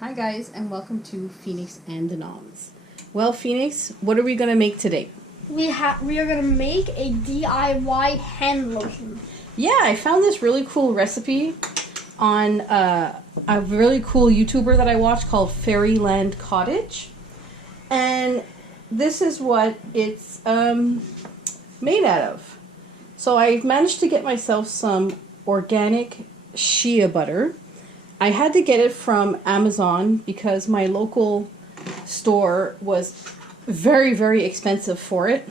Hi guys, and welcome to Phoenix and the Noms. Well, Phoenix, what are we gonna make today? We are gonna make a DIY hand lotion. Yeah, I found this really cool recipe on a really cool YouTuber that I watch called Fairyland Cottage, and this is what it's made out of. So I managed to get myself some organic shea butter. I had to get it from Amazon because my local store was very, very expensive for it.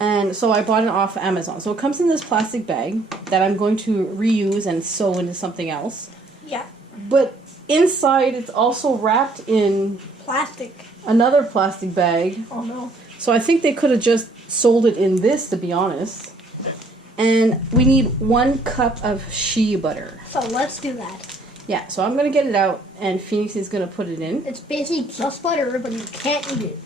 And so I bought it off Amazon. So it comes in this plastic bag that I'm going to reuse and sew into something else. Yeah. But inside it's also wrapped in Plastic. another plastic bag. Oh no. So I think they could have just sold it in this, to be honest. And we need 1 cup of shea butter. So let's do that. Yeah, so I'm going to get it out, and Phoenix is going to put it in. It's basically just butter, but you can't eat it.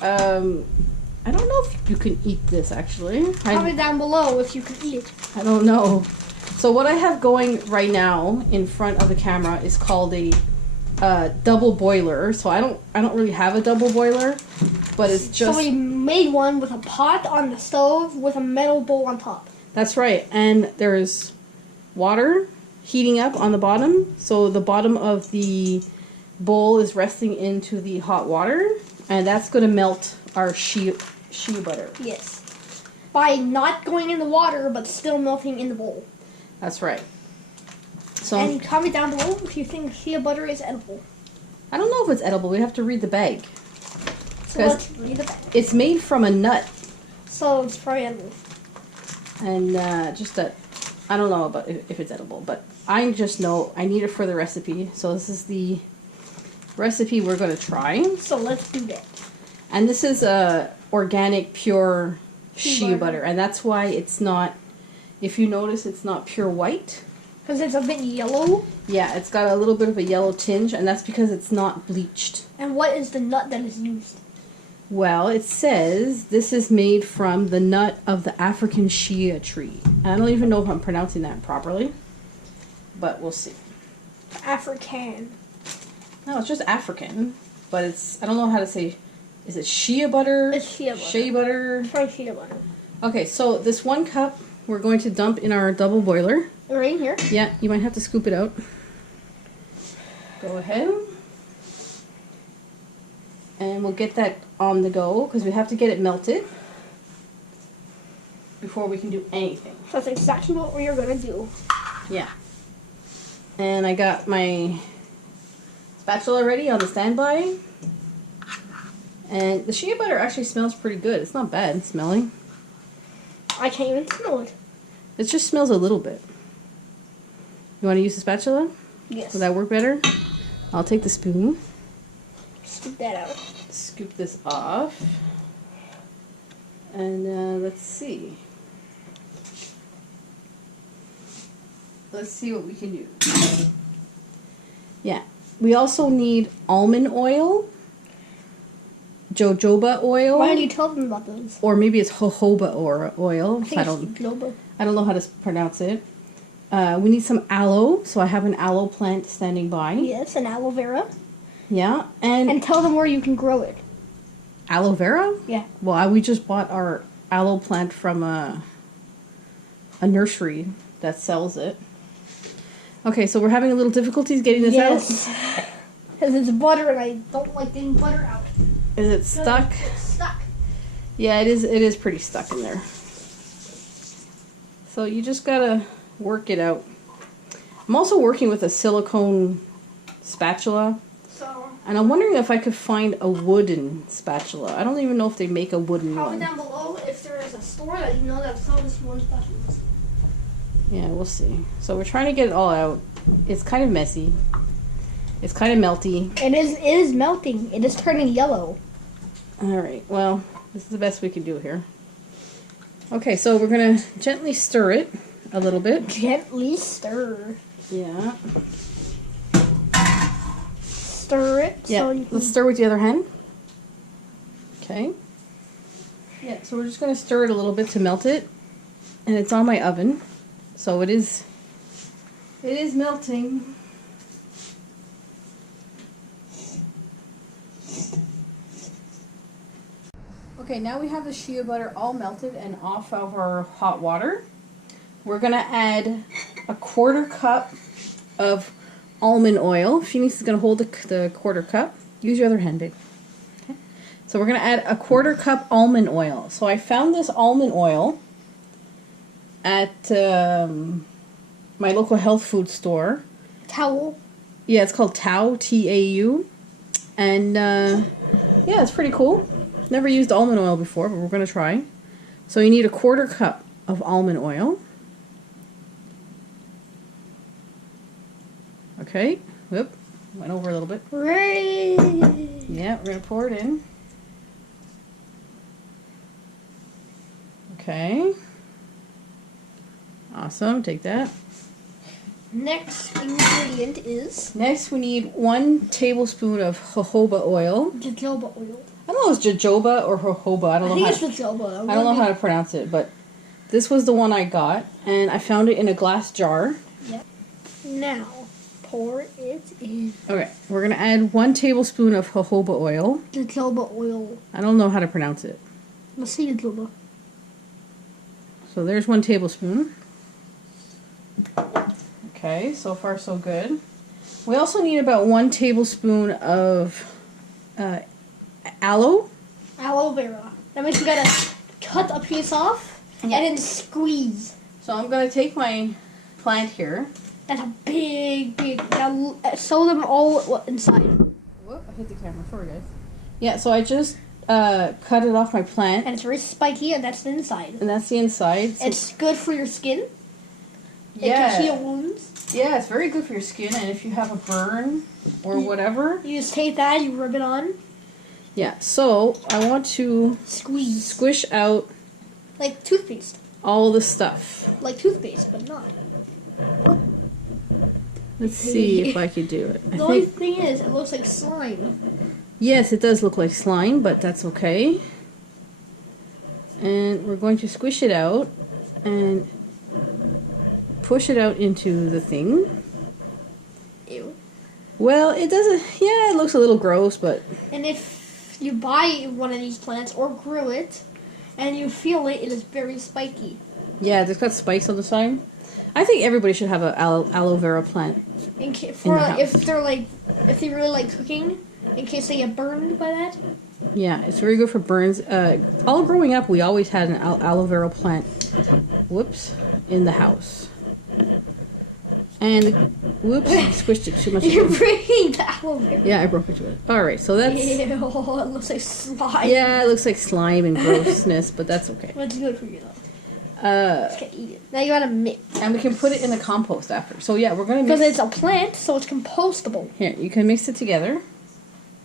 I don't know if you can eat this, actually. Comment down below if you can eat it. I don't know. So what I have going right now in front of the camera is called a double boiler. So I don't really have a double boiler, but it's just... So we made one with a pot on the stove with a metal bowl on top. That's right, and there's water heating up on the bottom. So the bottom of the bowl is resting into the hot water, and that's going to melt our shea butter. Yes. By not going in the water, but still melting in the bowl. That's right. So And comment down below if you think shea butter is edible. I don't know if it's edible. We have to read the bag. So let's read the bag. It's made from a nut. So it's probably edible. And just that, I don't know about if it's edible, but I just know I need it for the recipe. So this is the recipe we're going to try. So let's do that. And this is organic, pure shea butter. And that's why it's not, if you notice, it's not pure white. Because it's a bit yellow. Yeah, it's got a little bit of a yellow tinge, and that's because it's not bleached. And what is the nut that is used? Well, it says this is made from the nut of the African shea tree. And I don't even know if I'm pronouncing that properly, but we'll see. African. No, it's just African, but it's, I don't know how to say, is it shea butter? It's shea butter. Shea butter? Try shea butter. Okay, so this 1 cup we're going to dump in our double boiler. Right here? Yeah, you might have to scoop it out. Go ahead. And we'll get that on the go, because we have to get it melted before we can do anything. That's exactly what we are going to do. Yeah. And I got my spatula ready on the standby. And the shea butter actually smells pretty good. It's not bad smelling. I can't even smell it. It just smells a little bit. You want to use the spatula? Yes. Will that work better? I'll take the spoon. Scoop that out. Scoop this off. And let's see. Let's see what we can do. Yeah. We also need almond oil, jojoba oil. Why don't you tell them about those? Or maybe it's jojoba oil. I think it's jojoba. I don't know how to pronounce it. We need some aloe, so I have an aloe plant standing by. Yes, and aloe vera. Yeah, and tell them where you can grow it. Aloe vera? Yeah. Well, we just bought our aloe plant from a nursery that sells it. Okay, so we're having a little difficulties getting this out. Yes. Because it's butter and I don't like getting butter out. Is it stuck? It's stuck. Yeah, it is pretty stuck in there. So you just gotta work it out. I'm also working with a silicone spatula. And I'm wondering if I could find a wooden spatula. I don't even know if they make a wooden one. Comment down below if there is a store that you know that sells wooden spatulas. Yeah, we'll see. So we're trying to get it all out. It's kind of messy. It's kind of melty. It is melting. It is turning yellow. Alright, well, this is the best we can do here. Okay, so we're going to gently stir it a little bit. Gently stir. Yeah. Stir it. Yeah, So you can... let's stir with the other hand. Okay. Yeah, so we're just going to stir it a little bit to melt it. And it's on my oven. So it is melting. Okay, now we have the shea butter all melted and off of our hot water. We're gonna add a 1/4 cup of almond oil. Phoenix is gonna hold the 1/4 cup. Use your other hand, babe. Okay. So we're gonna add a 1/4 cup almond oil. So I found this almond oil at my local health food store. Towel. Yeah, it's called Tau, T-A-U. And yeah, it's pretty cool. Never used almond oil before, but we're going to try. So you need a 1/4 cup of almond oil. Okay. Whoop. Went over a little bit. Ready. Yeah, we're going to pour it in. Okay. Awesome. Take that. Next ingredient is Next, we need 1 tablespoon of jojoba oil. jojoba oil. I don't know if it's jojoba or jojoba. I don't I know. think it's jojoba. I don't know how to pronounce it, but this was the one I got, and I found it in a glass jar. Yep. Now, pour it in. Okay, we're gonna add 1 tablespoon of jojoba oil. Jojoba oil. I don't know how to pronounce it. Let's see jojoba. So there's 1 tablespoon. Okay, so far so good. We also need about 1 tablespoon of aloe. Aloe vera. That means you gotta cut a piece off and then squeeze. So I'm gonna take my plant here. That's a big. Now sew them all inside. Whoop, I hit the camera. Sorry, guys. Yeah, so I just cut it off my plant. And it's very spiky, and that's the inside. And that's the inside. So It's good for your skin. It yeah. can heal wounds. Yeah, it's very good for your skin, and if you have a burn or whatever. You just take that, you rub it on. Yeah, so I want to Squeeze. squish out Like toothpaste. all the stuff. Like toothpaste, but not. Let's see if I can do it. The only thing is, it looks like slime. Yes, it does look like slime, but that's okay. And we're going to squish it out and push it out into the thing. Ew. Well, it doesn't, yeah, it looks a little gross, but And if you buy one of these plants or grew it, and you feel it, it is very spiky. yeah, it's got spikes on the side. I think everybody should have an aloe vera plant. If they really like cooking, in case they get burned by that. Yeah, it's very good for burns. All growing up, we always had an aloe vera plant, whoops, in the house. And, whoops, I squished it too much. You're breaking the aloe vera. Yeah, I broke into it. Alright, so that's... Ew, it looks like slime. Yeah, it looks like slime and grossness, but that's okay. But it's good for you though. Uh, You can eat it. Now you gotta mix. and we can put it in the compost after. So yeah, we're going to Because mix... it's a plant, so it's compostable. Here, you can mix it together.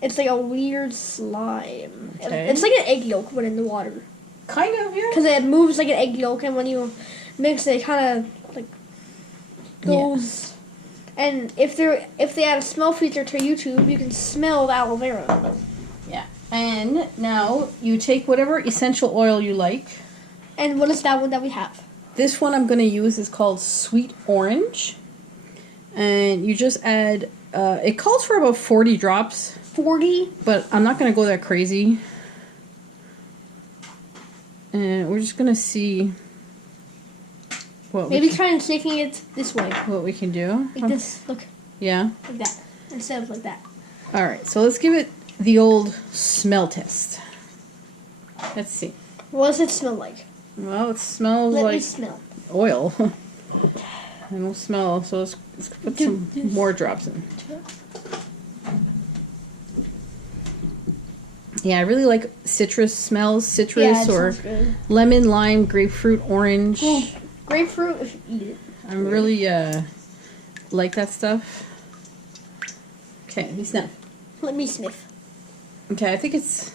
It's like a weird slime. Okay. It's like an egg yolk when in the water. Kind of, yeah. Because it moves like an egg yolk, and when you mix it, it kind of like goes. And if they add a smell feature to YouTube, you can smell the aloe vera. Yeah. And now you take whatever essential oil you like. And what is that one that we have? This one I'm going to use is called Sweet Orange. And you just add... it calls for about 40 drops. 40. But I'm not going to go that crazy. And we're just going to see what Maybe we, try and shaking it this way. what we can do. Like this. Look. Yeah. Like that. Instead of like that. Alright, so let's give it the old smell test. Let's see. What does it smell like? Well, it smells Let me like smell. oil. I don't smell, so let's put some more drops in. Yeah, I really like citrus smells, citrus Yeah, it or smells good. lemon, lime, grapefruit, orange. Well, grapefruit if you eat it. I'm really like that stuff. Okay, let me sniff. Let me sniff. Okay, I think it's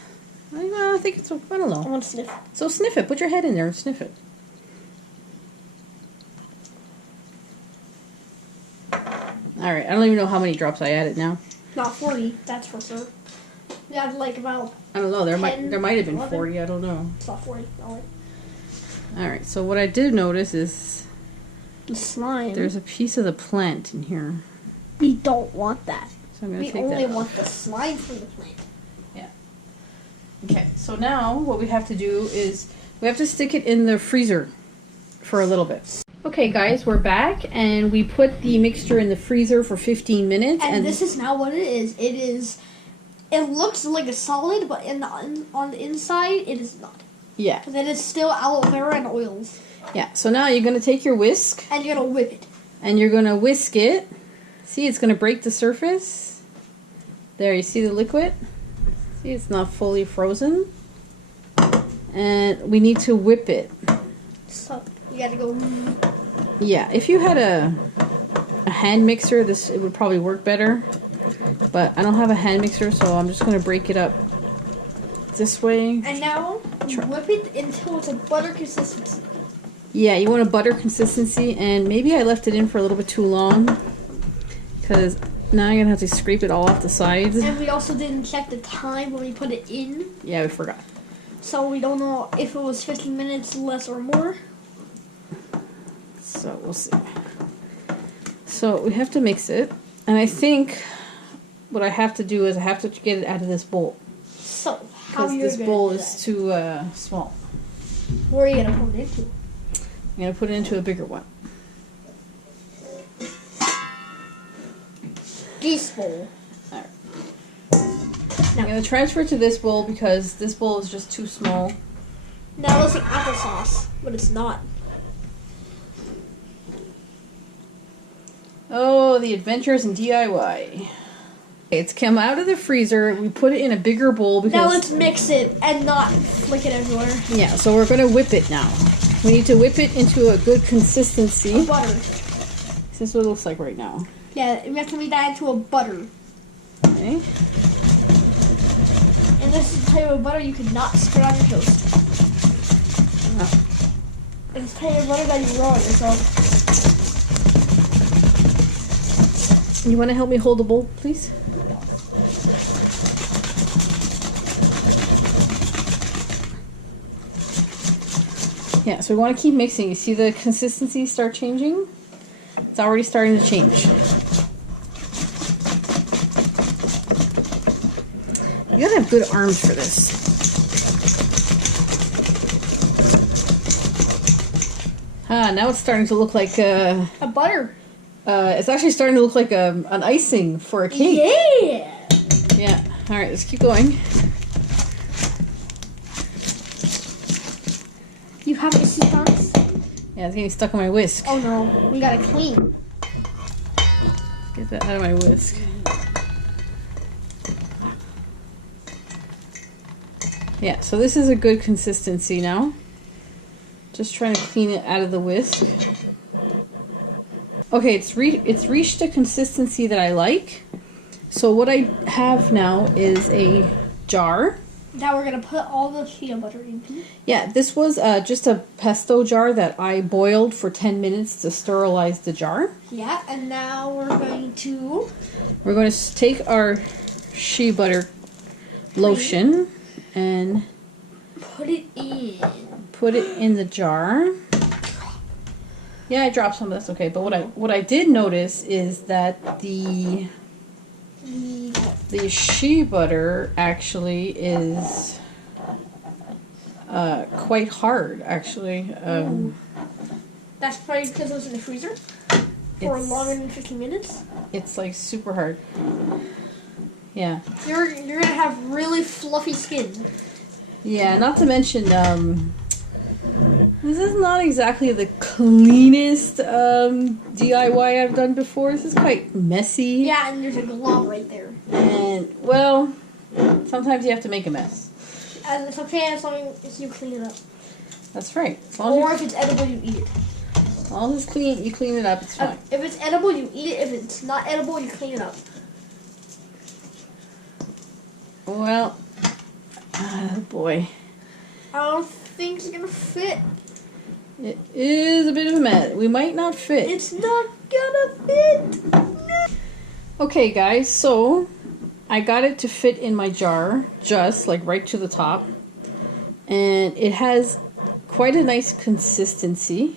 I don't know. I don't I know. want to sniff. So sniff it. Put your head in there and sniff it. All right. I don't even know how many drops I added now. Not 40, that's for sure. You have like about, I don't know. There might have been 11. 40. I don't know. it's not 40. No, All right. So what I did notice is the slime. there's a piece of the plant in here. We don't want that. So I'm gonna We take only that. want the slime from the plant. Okay, so now what we have to do is we have to stick it in the freezer for a little bit. Okay guys, we're back and we put the mixture in the freezer for 15 minutes. And this is now what it is. It looks like a solid, but on the inside, it is not. Yeah. Because it is still aloe vera and oils. Yeah, so now you're going to take your whisk. And you're going to whip it. And you're going to whisk it. See, it's going to break the surface. There, you see the liquid? See, it's not fully frozen. And we need to whip it. So, you got to go... Yeah, if you had a hand mixer, it would probably work better. But I don't have a hand mixer, so I'm just going to break it up this way. And now, you whip it until it's a butter consistency. Yeah, you want a butter consistency, and maybe I left it in for a little bit too long. Because now I'm going to have to scrape it all off the sides. And we also didn't check the time when we put it in. Yeah, we forgot. So we don't know if it was 15 minutes less or more. So we'll see. So we have to mix it. And I think what I have to do is I have to get it out of this bowl. So, how you're this bowl is too small. Where are you going to put it into? I'm going to put it into a bigger one. This bowl. Alright. I'm going to transfer it to this bowl because this bowl is just too small. Now it looks like applesauce, but it's not. Oh, the adventures in DIY. It's come out of the freezer. We put it in a bigger bowl because... Now let's mix it and not flick it everywhere. Yeah, so we're going to whip it now. We need to whip it into a good consistency. Butter. This is what it looks like right now. Yeah, we have to make that into a butter. Okay. And this is the type of butter you cannot spread on your toast. Oh. It's the type of butter that you roll yourself. You want to help me hold the bowl, please? Yeah, so we want to keep mixing. You see the consistency start changing? It's already starting to change. You gotta have good arms for this. Ah, now it's starting to look like A butter. it's actually starting to look like an icing for a cake. Yeah. Yeah. All right, let's keep going. You have to see hands? Yeah, it's getting stuck on my whisk. Oh no, we gotta clean. Get that out of my whisk. Yeah, so this is a good consistency now. Just trying to clean it out of the whisk. Okay, it's reached a consistency that I like. So what I have now is a jar. Now we're gonna put all the peanut butter in. Yeah, this was just a pesto jar that I boiled for 10 minutes to sterilize the jar. Yeah, and now we're going to... We're going to take our shea butter lotion and put it in. Put it in the jar. Yeah, I dropped some, that's okay. But what I did notice is that the shea butter actually is quite hard, actually. That's probably because it was in the freezer for longer than 15 minutes. It's like super hard. Yeah. You're gonna have really fluffy skin. Yeah, not to mention, this is not exactly the cleanest DIY I've done before. This is quite messy. Yeah, and there's a glob right there. And, well, sometimes you have to make a mess. And it's okay as long as you clean it up. That's right. Or if it's edible, you eat it. As long as you clean it up, it's fine. If it's edible, you eat it. If it's not edible, you clean it up. Well, oh boy. I don't think it's gonna fit. It is a bit of a mess. We might not fit. It's not gonna fit. Okay, guys, so I got it to fit in my jar, just like right to the top. And it has quite a nice consistency.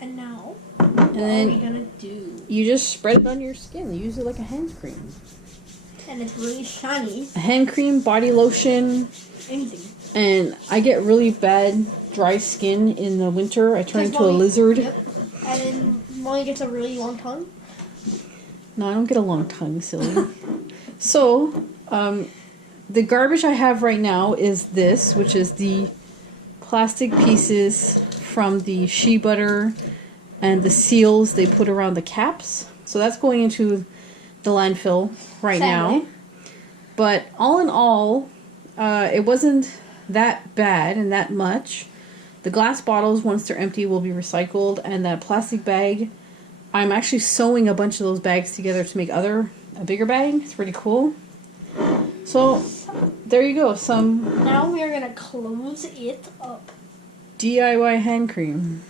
And now, and what then are we gonna do? You just spread it on your skin. Use it like a hand cream. And it's really shiny. hand cream, body lotion, Anything. and I get really bad dry skin in the winter. I turn into a lizard. Yep. And then Molly gets a really long tongue. No, I don't get a long tongue, silly. So, the garbage I have right now is this, which is the plastic pieces from the shea butter and the seals they put around the caps. So that's going into the landfill right now. But all in all, it wasn't that bad and that much. The glass bottles, once they're empty, will be recycled, and that plastic bag, I'm actually sewing a bunch of those bags together to make a bigger bag. It's pretty cool. So, there you go. Some Now we are going to close it up. DIY hand cream.